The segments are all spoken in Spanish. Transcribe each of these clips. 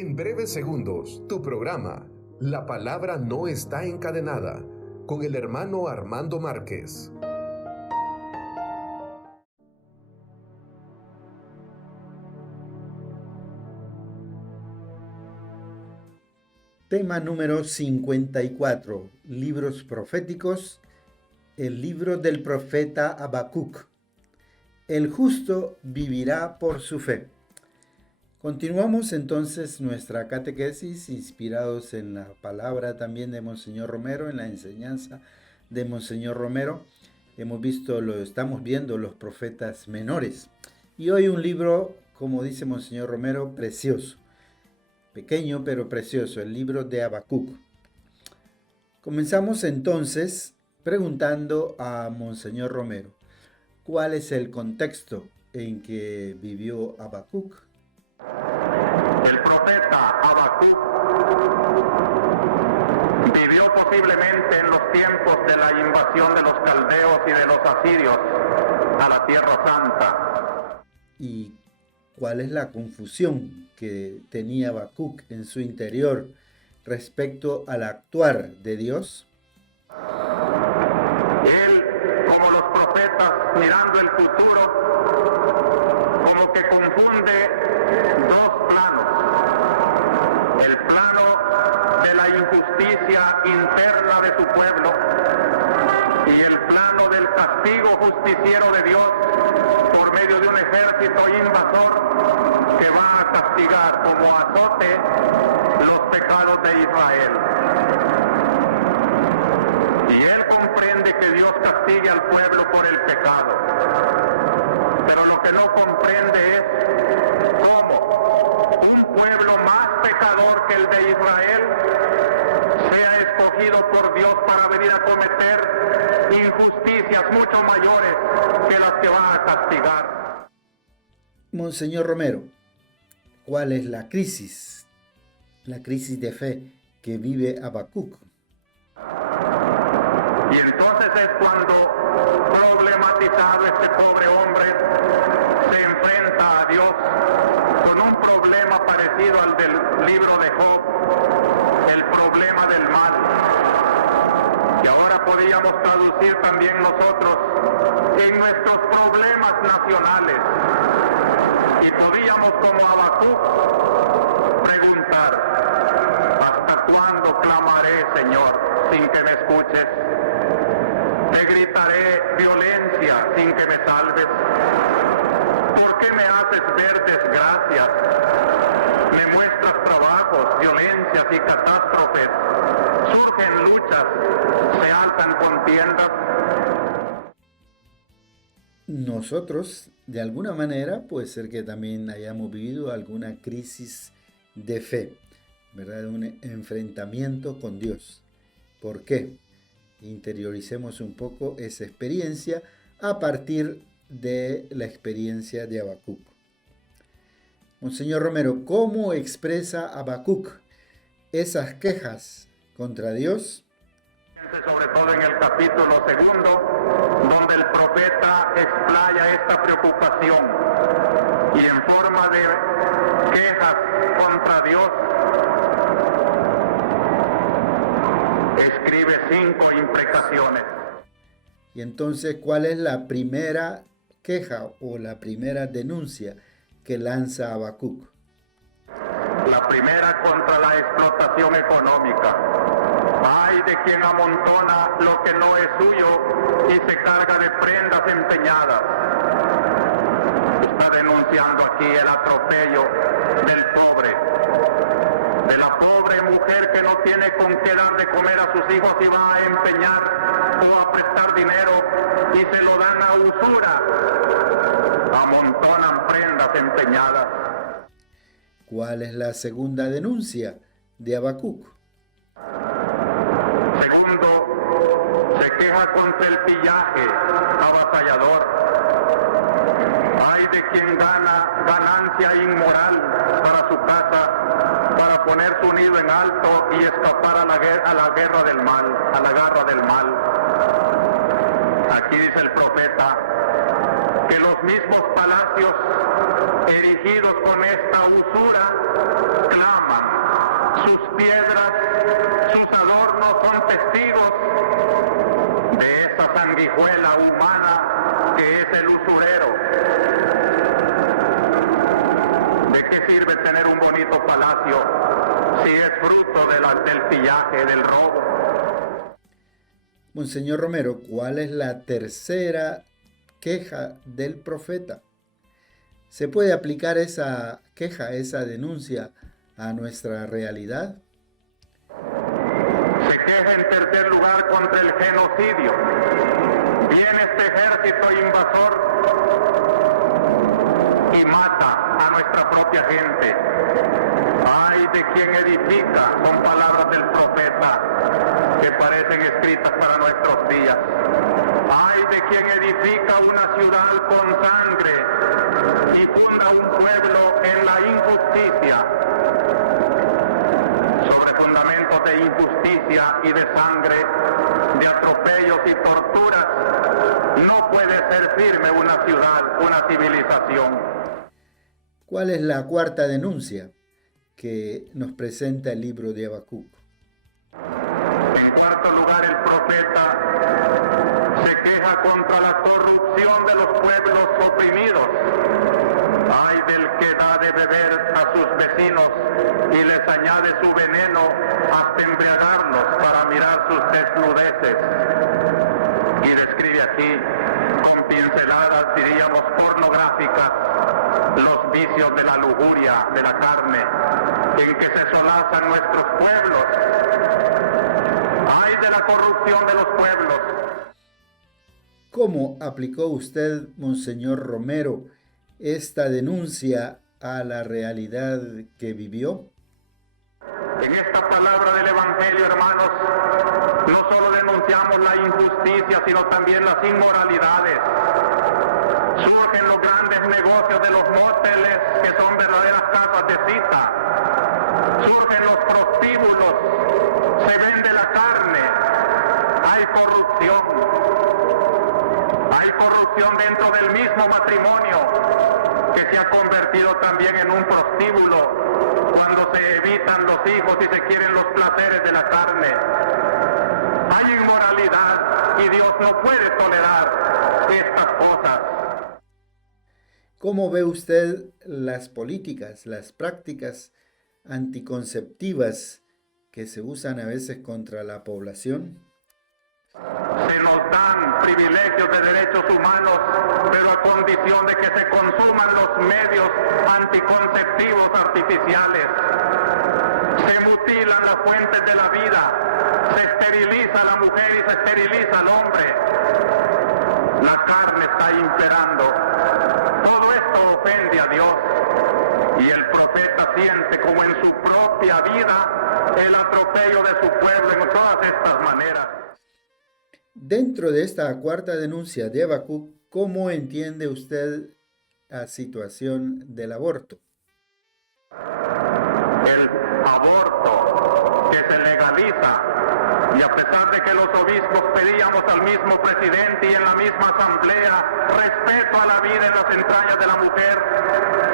En breves segundos, tu programa, La Palabra No Está Encadenada, con el hermano Armando Márquez. Tema número 54, libros proféticos, el libro del profeta Habacuc. El justo vivirá por su fe. Continuamos entonces nuestra catequesis inspirados en la palabra también de Monseñor Romero, en la enseñanza de Monseñor Romero. Estamos viendo los profetas menores. Y hoy un libro, como dice Monseñor Romero, precioso. Pequeño pero precioso, el libro de Habacuc. Comenzamos entonces preguntando a Monseñor Romero, ¿cuál es el contexto en que vivió Habacuc? El profeta Habacuc vivió posiblemente en los tiempos de la invasión de los caldeos y de los asirios a la Tierra Santa. ¿Y cuál es la confusión que tenía Habacuc en su interior respecto al actuar de Dios? Él, como los profetas, mirando el futuro, como que confunde dos planos. El plano de la injusticia interna de su pueblo y el plano del castigo justiciero de Dios por medio de un ejército invasor que va a castigar como azote los pecados de Israel. Y él comprende que Dios castigue al pueblo por el pecado. Pero lo que no comprende es cómo un pueblo más pecador que el de Israel sea escogido por Dios para venir a cometer injusticias mucho mayores que las que va a castigar. Monseñor Romero, ¿cuál es la crisis de fe que vive Habacuc? Y entonces es cuando, problematizado este pobre hombre, se enfrenta a Dios con un problema parecido al del libro de Job, el problema del mal. Y ahora podríamos traducir también nosotros en nuestros problemas nacionales. Y podríamos, como Habacuc, preguntar, ¿hasta cuándo clamaré, Señor, sin que me escuches? Te gritaré violencia sin que me salves. ¿Por qué me haces ver desgracias? Me muestras trabajos, violencias y catástrofes. Surgen luchas, se alzan contiendas. Nosotros, de alguna manera, puede ser que también hayamos vivido alguna crisis de fe, ¿verdad? Un enfrentamiento con Dios. ¿Por qué? Interioricemos un poco esa experiencia a partir de la experiencia de Habacuc. Monseñor Romero, ¿cómo expresa Habacuc esas quejas contra Dios? Sobre todo en el capítulo 2, donde el profeta explaya esta preocupación y en forma de quejas contra Dios escribe 5 imprecaciones. Y entonces, ¿cuál es la primera queja o la primera denuncia que lanza Habacuc? La primera contra la explotación económica. Ay de quien amontona lo que no es suyo y se carga de prendas empeñadas. Está denunciando aquí el atropello del pobre, de la pobre mujer que no tiene con qué dar de comer a sus hijos y va a empeñar o a prestar dinero y se lo dan a usura. Amontonan prendas empeñadas. ¿Cuál es la segunda denuncia de Habacuc? Segundo, se queja contra el pillaje avasallador. Ay de quien gana ganancia inmoral para su casa, para poner su nido en alto y escapar a la guerra del mal, a la garra del mal. Aquí dice el profeta que los mismos palacios erigidos con esta usura claman sanguijuela humana que es el usurero. ¿De qué sirve tener un bonito palacio si es fruto del pillaje, del robo? Monseñor Romero, ¿cuál es la tercera queja del profeta? ¿Se puede aplicar esa queja, esa denuncia a nuestra realidad? Se queja en tercer lugar contra el genocidio. Viene este ejército invasor y mata a nuestra propia gente. Ay de quien edifica, son palabras del profeta que parecen escritas para nuestros días. Ay de quien edifica una ciudad con sangre y funda un pueblo en la injusticia. Sobre fundamentos de injusticia y de sangre, de atropellos y torturas, no puede ser firme una ciudad, una civilización. ¿Cuál es la cuarta denuncia que nos presenta el libro de Habacuc? En cuarto lugar, el profeta se queja contra la corrupción de los pueblos oprimidos. Ay del que da de beber a sus vecinos y les añade su veneno hasta embriagarlos para mirar sus desnudeces. Y describe aquí, con pinceladas, diríamos, pornográficas, los vicios de la lujuria, de la carne, en que se solazan nuestros pueblos. Ay de la corrupción de los pueblos. ¿Cómo aplicó usted, Monseñor Romero, esta denuncia a la realidad que vivió? En esta palabra del Evangelio, hermanos, no solo denunciamos la injusticia, sino también las inmoralidades. Surgen los grandes negocios de los móteles, que son verdaderas casas de cita. Surgen los prostíbulos, se vende la carne, hay corrupción. Hay corrupción dentro del mismo matrimonio, que se ha convertido también en un prostíbulo, cuando se evitan los hijos y se quieren los placeres de la carne. Hay inmoralidad y Dios no puede tolerar estas cosas. ¿Cómo ve usted las políticas, las prácticas anticonceptivas que se usan a veces contra la población? Se nos dan privilegios de derechos humanos, pero a condición de que se consuman los medios anticonceptivos artificiales. Se mutilan las fuentes de la vida, se esteriliza a la mujer y se esteriliza al hombre. La carne está imperando. Todo esto ofende a Dios. Y el profeta siente como en su propia vida el atropello de su pueblo en todas estas maneras. Dentro de esta cuarta denuncia de Habacuc, ¿cómo entiende usted la situación del aborto? El aborto que se legaliza, y a pesar de que los obispos pedíamos al mismo presidente y en la misma asamblea respeto a la vida en las entrañas de la mujer,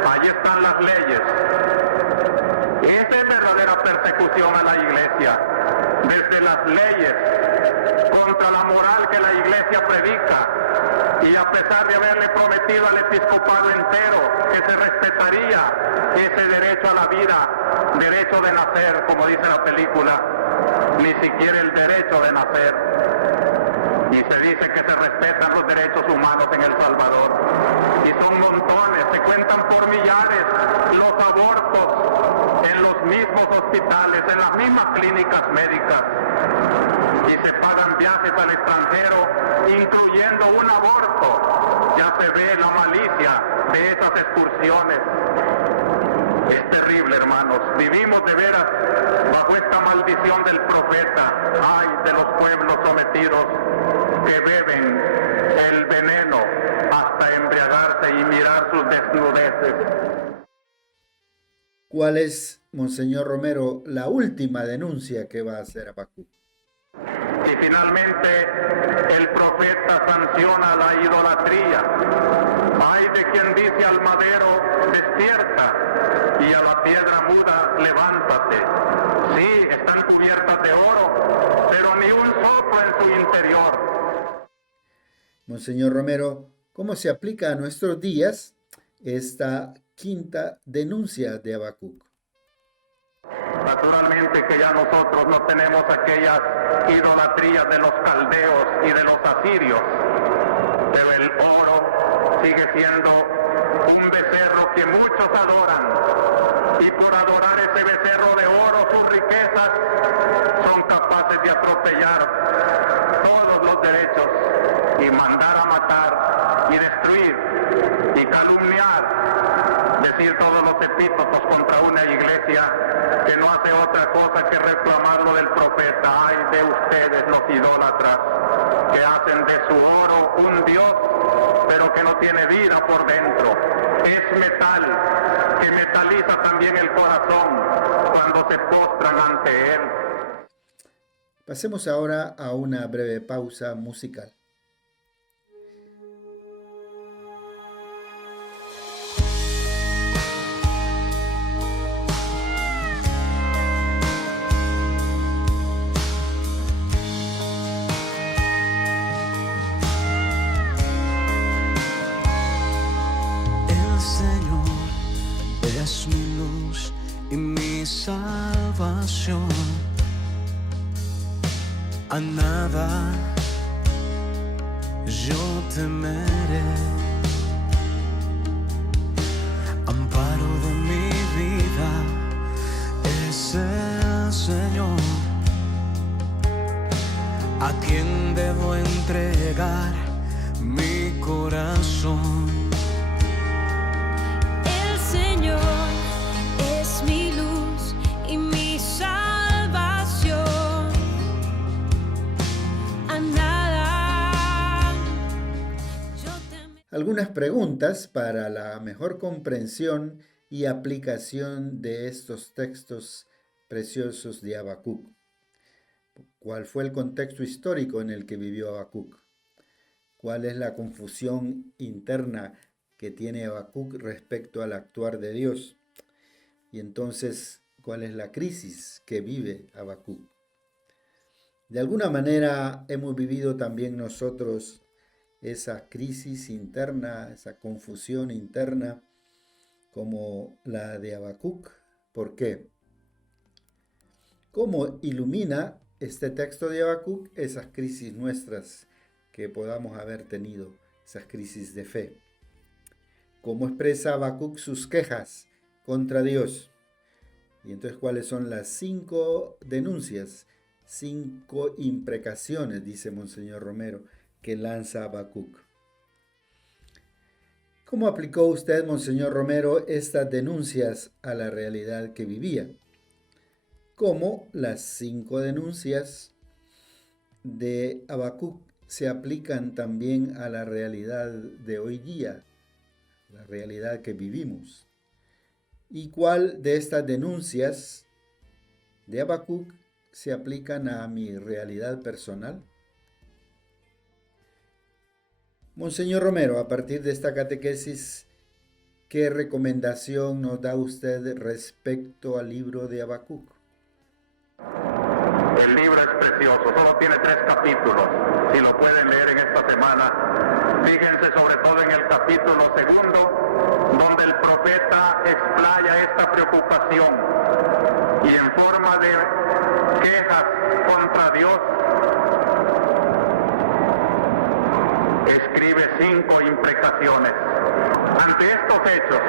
ahí están las leyes. Esa es verdadera persecución a la iglesia, desde las leyes, contra la moral que la iglesia predica, y a pesar de haberle prometido al episcopado entero que se respetaría ese derecho a la vida, derecho de nacer, como dice la película, ni siquiera el derecho de nacer. Y se dice que se respetan los derechos humanos en El Salvador. Y son montones, se cuentan por millares los abortos en los mismos hospitales, en las mismas clínicas médicas. Y se pagan viajes al extranjero, incluyendo un aborto. Ya se ve la malicia de esas excursiones. Es terrible, hermanos. Vivimos de veras bajo esta maldición del profeta. Ay de los pueblos sometidos que beben el veneno hasta embriagarse y mirar sus desnudeces. ¿Cuál es, Monseñor Romero, la última denuncia que va a hacer Habacuc? Y finalmente el profeta sanciona la idolatría. Ay de quien dice al madero, despierta, y a la piedra muda, levántate. Sí, están cubiertas de oro, pero ni un soplo en su interior. Monseñor Romero, ¿cómo se aplica a nuestros días esta quinta denuncia de Habacuc? Naturalmente que ya nosotros no tenemos aquellas idolatrías de los caldeos y de los asirios, pero el oro sigue siendo un becerro que muchos adoran, y por adorar ese becerro de oro, sus riquezas, son capaces de atropellar todos los derechos y mandar a matar y destruir y calumniar, decir todos los epítetos contra una iglesia que no hace otra cosa que reclamar lo del profeta. Ay de ustedes los idólatras, que hacen de su oro un dios, pero que no tiene vida por dentro. Es metal, que metaliza también el corazón cuando se postran ante él. Pasemos ahora a una breve pausa musical. Es mi luz y mi salvación. A nada yo temeré. Amparo de mi vida es el Señor, a quien debo entregar mi corazón. Algunas preguntas para la mejor comprensión y aplicación de estos textos preciosos de Habacuc. ¿Cuál fue el contexto histórico en el que vivió Habacuc? ¿Cuál es la confusión interna que tiene Habacuc respecto al actuar de Dios? Y entonces, ¿cuál es la crisis que vive Habacuc? De alguna manera hemos vivido también nosotros esa crisis interna, esa confusión interna como la de Habacuc. ¿Por qué? ¿Cómo ilumina este texto de Habacuc esas crisis nuestras que podamos haber tenido, esas crisis de fe? ¿Cómo expresa Habacuc sus quejas contra Dios? Y entonces, ¿cuáles son las 5 denuncias, 5 imprecaciones, dice Monseñor Romero, que lanza Habacuc? ¿Cómo aplicó usted, Monseñor Romero, estas denuncias a la realidad que vivía? ¿Cómo las 5 denuncias de Habacuc se aplican también a la realidad de hoy día, la realidad que vivimos? ¿Y cuál de estas denuncias de Habacuc se aplican a mi realidad personal? Monseñor Romero, a partir de esta catequesis, ¿qué recomendación nos da usted respecto al libro de Habacuc? El libro es precioso, solo tiene 3 capítulos. Si lo pueden leer en esta semana, fíjense sobre todo en el capítulo 2, donde el profeta explaya esta preocupación y en forma de quejas contra Dios, escribe 5 imprecaciones. Ante estos hechos,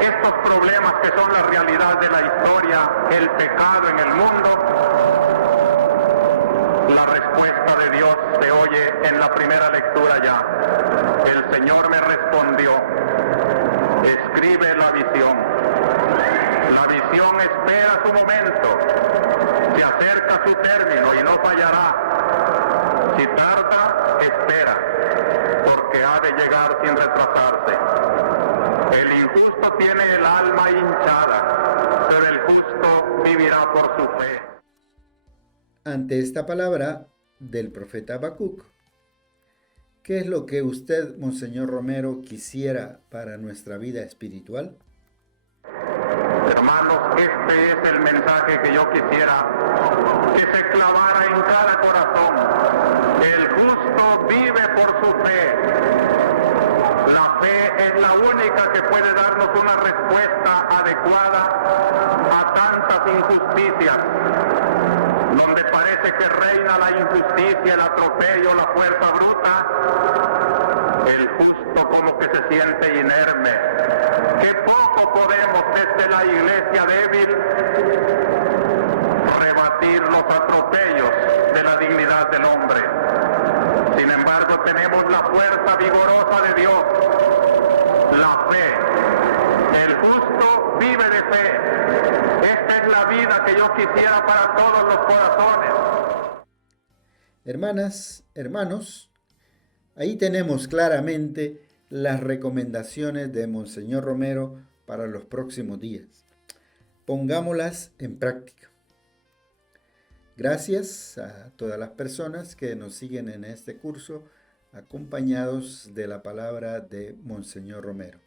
estos problemas que son la realidad de la historia, el pecado en el mundo, la respuesta de Dios se oye en la primera lectura ya. El Señor me respondió, escribe la visión. La visión espera su momento, se acerca su término y no fallará. Si tarda, espera, porque ha de llegar sin retrasarse. El injusto tiene el alma hinchada, pero el justo vivirá por su fe. Ante esta palabra del profeta Habacuc, ¿qué es lo que usted, Monseñor Romero, quisiera para nuestra vida espiritual? Hermanos, Este es el mensaje que yo quisiera que se clavara en cada corazón. El justo vive por su fe. La fe es la única que puede darnos una respuesta adecuada a tantas injusticias. Donde parece que reina la injusticia, el atropello, la fuerza bruta, el justo como que se siente inerme. Que poco podemos desde la iglesia débil rebatir los atropellos de la dignidad del hombre. Sin embargo, tenemos la fuerza vigorosa de Dios, la fe. El justo vive de fe. Esta es la vida que yo quisiera para todos los corazones. Hermanas, hermanos, ahí tenemos claramente las recomendaciones de Monseñor Romero para los próximos días. Pongámoslas en práctica. Gracias a todas las personas que nos siguen en este curso, acompañados de la palabra de Monseñor Romero.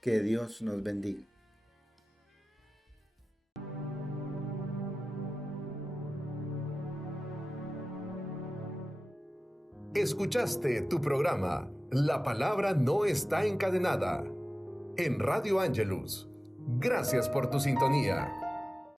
Que Dios nos bendiga. Escuchaste tu programa La Palabra No Está Encadenada en Radio Angelus. Gracias por tu sintonía.